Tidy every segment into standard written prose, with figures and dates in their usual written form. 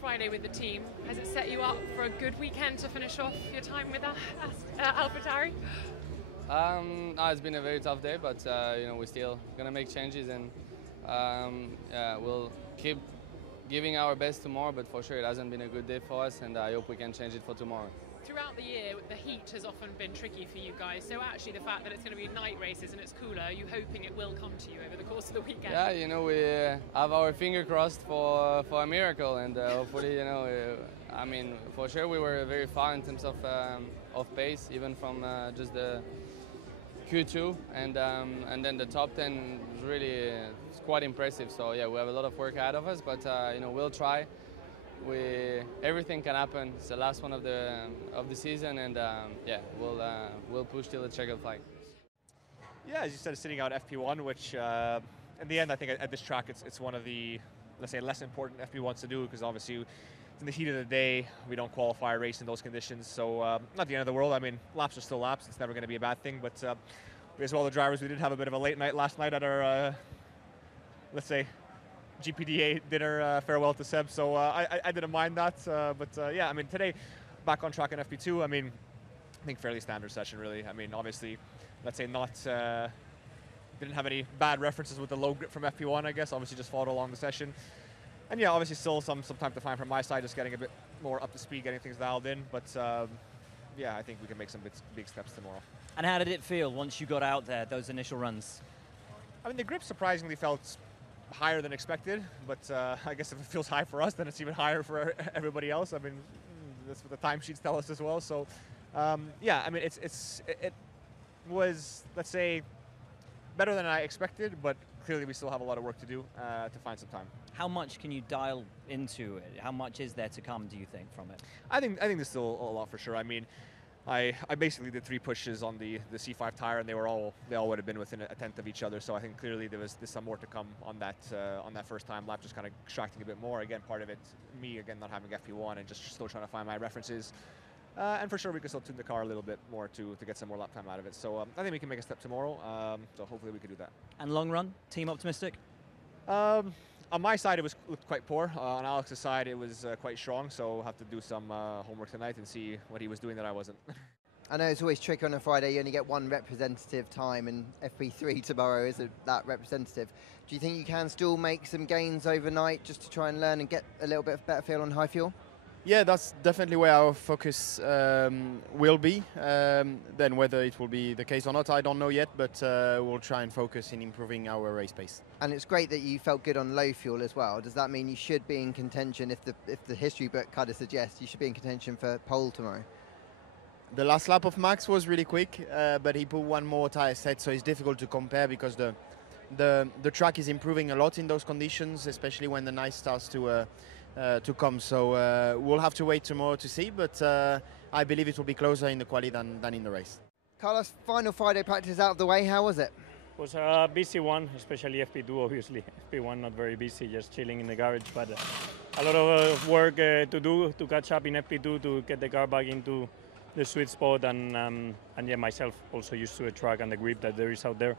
Friday with the team. Has it set you up for a good weekend to finish off your time with AlphaTauri? No, it's been a very tough day, but we're still gonna make changes, and we'll keep giving our best tomorrow. But for sure, it hasn't been a good day for us, and I hope we can change it for tomorrow. Throughout the year, the heat has often been tricky for you guys. So actually, the fact that it's going to be night races and it's cooler, are you hoping it will come to you over the course of the weekend? Yeah, we have our finger crossed for a miracle, and hopefully, I mean, for sure we were very far in terms of pace, even from just the Q2, and then the top 10 is really it's quite impressive. So yeah, we have a lot of work ahead of us, but we'll try. Everything can happen. It's the last one of the season, and we'll push till the checkered flag. Yeah, as you said, sitting out FP1, which in the end, I think at this track, it's one of the, let's say, less important FP1s to do, because obviously in the heat of the day, we don't qualify a race in those conditions. So not the end of the world. I mean, laps are still laps. It's never going to be a bad thing. But as well, the drivers, we did have a bit of a late night last night at our, let's say, GPDA dinner farewell to Seb. So I didn't mind that. Yeah, I mean, today, back on track in FP2. I mean, I think fairly standard session, really. I mean, obviously, let's say not, didn't have any bad references with the low grip from FP1, I guess. Obviously, just followed along the session. And yeah, obviously still some time to find from my side, just getting a bit more up to speed, getting things dialed in. But yeah, I think we can make some big steps tomorrow. And how did it feel once you got out there, those initial runs? I mean, the grip surprisingly felt higher than expected, but I guess if it feels high for us, then it's even higher for everybody else. I mean, that's what the timesheets tell us as well. So yeah, I mean, it was, let's say, better than I expected, but clearly we still have a lot of work to do to find some time. How much can you dial into it? How much is there to come, do you think, from it? I think there's still a lot for sure. I mean, I basically did 3 pushes on the C5 tire, and they all would have been within a tenth of each other. So I think clearly there's some more to come on that first time lap, just kind of extracting a bit more. Again, part of it, me again not having FP1 and just still trying to find my references. And for sure, we can still tune the car a little bit more to get some more lap time out of it. So I think we can make a step tomorrow. So hopefully we can do that. And long run, team optimistic? On my side, it looked quite poor. On Alex's side, it was quite strong. So we'll have to do some homework tonight and see what he was doing that I wasn't. I know it's always tricky on a Friday. You only get one representative time, and FP3 tomorrow isn't that representative. Do you think you can still make some gains overnight just to try and learn and get a little bit of better feel on high fuel? Yeah, that's definitely where our focus will be. Then whether it will be the case or not, I don't know yet, but we'll try and focus in improving our race pace. And it's great that you felt good on low fuel as well. Does that mean you should be in contention, if the history book kind of suggests you should be in contention for pole tomorrow? The last lap of Max was really quick, but he put one more tyre set, so it's difficult to compare because the track is improving a lot in those conditions, especially when the night starts to come. So we'll have to wait tomorrow to see, but I believe it will be closer in the quali than in the race. Carlos, final Friday practice out of the way. How was it? It was a busy one, especially FP2, obviously. FP1 not very busy, just chilling in the garage, but a lot of work to do to catch up in FP2 to get the car back into the sweet spot, and yeah, myself also used to the track and the grip that there is out there.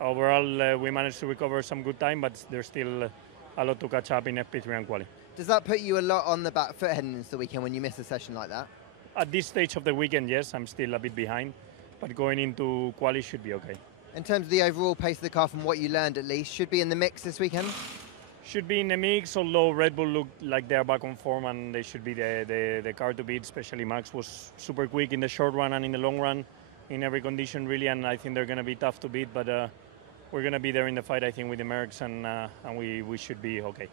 Overall, we managed to recover some good time, but there's still a lot to catch up in FP3 and quali. Does that put you a lot on the back foot heading into the weekend when you miss a session like that? At this stage of the weekend, yes, I'm still a bit behind, but going into quali should be okay. In terms of the overall pace of the car, from what you learned at least, should be in the mix this weekend? Should be in the mix, although Red Bull look like they're back on form and they should be the car to beat, especially Max was super quick in the short run and in the long run, in every condition really, and I think they're going to be tough to beat, but we're going to be there in the fight, I think, with the Mercs, and we should be okay.